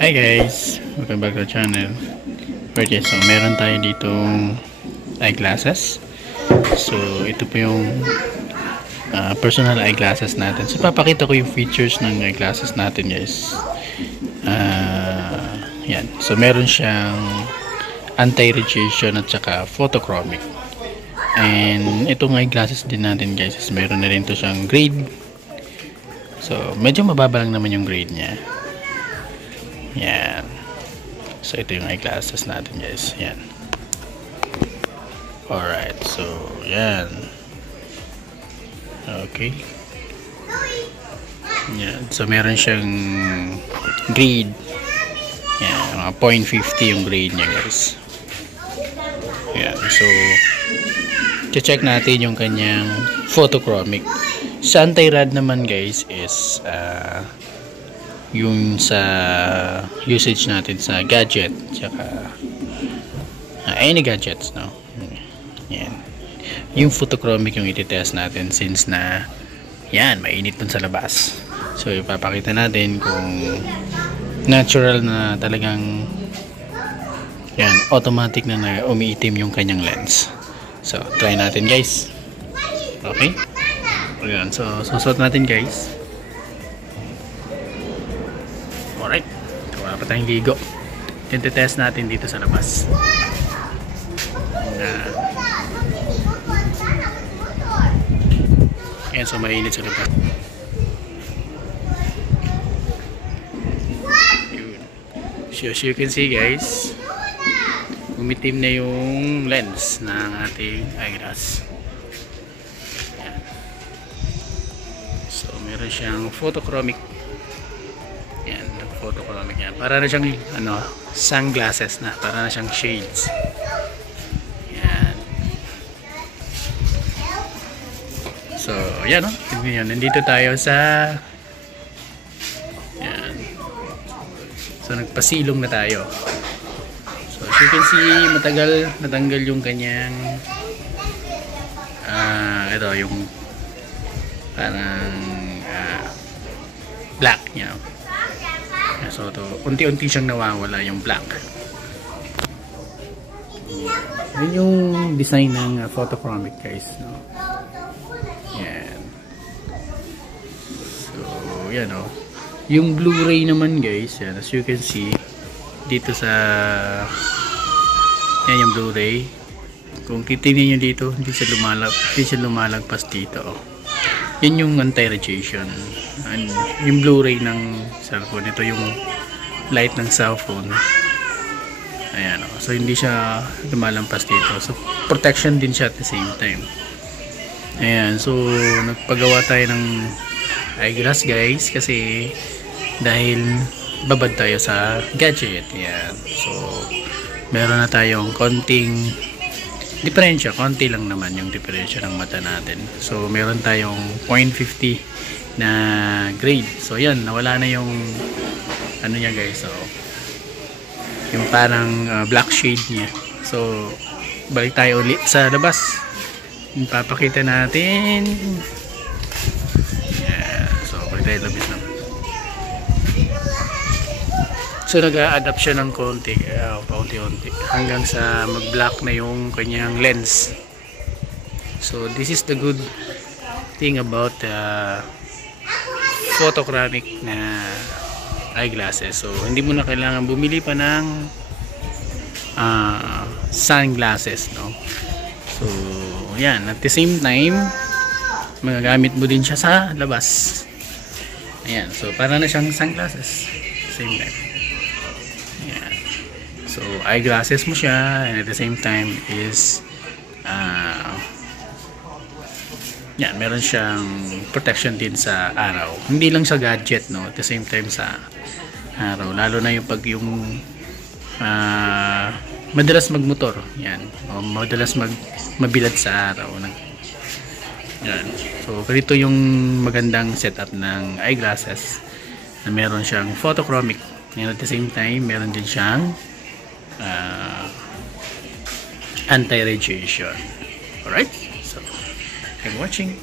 Hi guys! Welcome back to the channel. Okay, so meron tayo ditong eyeglasses. So ito po yung personal eyeglasses natin. So papakita ko yung features ng eyeglasses natin guys. Yan. So meron siyang anti-radiation at saka photochromic. And itong eyeglasses din natin guys is meron na rin to siyang grade. So medyo mababa lang naman yung grade niya. Yan. So ito yung eyeglasses natin guys. Yan. Alright. So yan. Okay. Yan. So meron siyang grade. Yan. Mga 0.50 yung grade niya guys. Yan. So check natin yung kanyang photochromic. Sa anti-rad naman guys is yung sa usage natin sa gadget tsaka any gadgets, no? Yan. Yung photochromic yung iti-test natin since na yan, mainit dun sa labas. So ipapakita natin kung natural na talagang yan, automatic na umiitim yung kanyang lens. So try natin guys. Okay? Ayan, so susot natin guys. Alright, so wala pa tayong ligo. Test natin dito sa labas. Ayan, so mainit sa labas. So as you can see guys, umitim na yung lens ng ating eyeglass. Ayan. So meron siyang photochromic. Yan, photochromic yan. Para na siyang sunglasses na. Para na siyang shades. Yan. So, yan o. Tignan nyo. Nandito tayo sa yan. So, nagpasilong na tayo. So, as you can see, matagal natanggal yung kanyang ito, yung parang black niya. So to unti-unti siyang nawawala yung black. Yun yung design ng photochromic guys, no? Yan. So yan o. Yung Blu-ray naman guys, yan, as you can see dito sa yan yung Blu-ray. Kung titingnan nyo dito, hindi siya lumalagpas dito. Yan yung anti-radiation. Yung Blu-ray ng cellphone. Ito yung light ng cellphone. Ayan. So hindi siya lumalampas dito. So protection din siya at the same time. Ayan. So nagpagawa tayo ng eyeglass guys. Kasi dahil babad tayo sa gadget. Ayan. So meron na tayong konting diferensya, konti lang naman yung diferensya ng mata natin. So meron tayong 0.50 na grade. So yan, nawala na yung ano niya guys. So yung parang black shade niya. So balik tayo ulit sa labas. Papakita natin. Yeah. So balik tayo labis naman. So nag-a-adapt siya ng konti, paunti-unti hanggang sa mag-black na yung kanyang lens. So this is the good thing about photochromic na eyeglasses. So hindi mo na kailangan bumili pa ng sunglasses, no? So yan, at the same time magagamit mo din siya sa labas. Ayan, so para na siyang sunglasses at the same time. So eyeglasses mo siya and at the same time is yan, meron siyang protection din sa araw. Hindi lang sa gadget, no, at the same time sa araw, lalo na yung pag yung madalas magmotor, yan, o madalas mabilad sa araw. Yan. So ganito yung magandang setup ng eyeglasses na meron siyang photochromic and at the same time meron din siyang anti-radiation. Alright, so keep watching.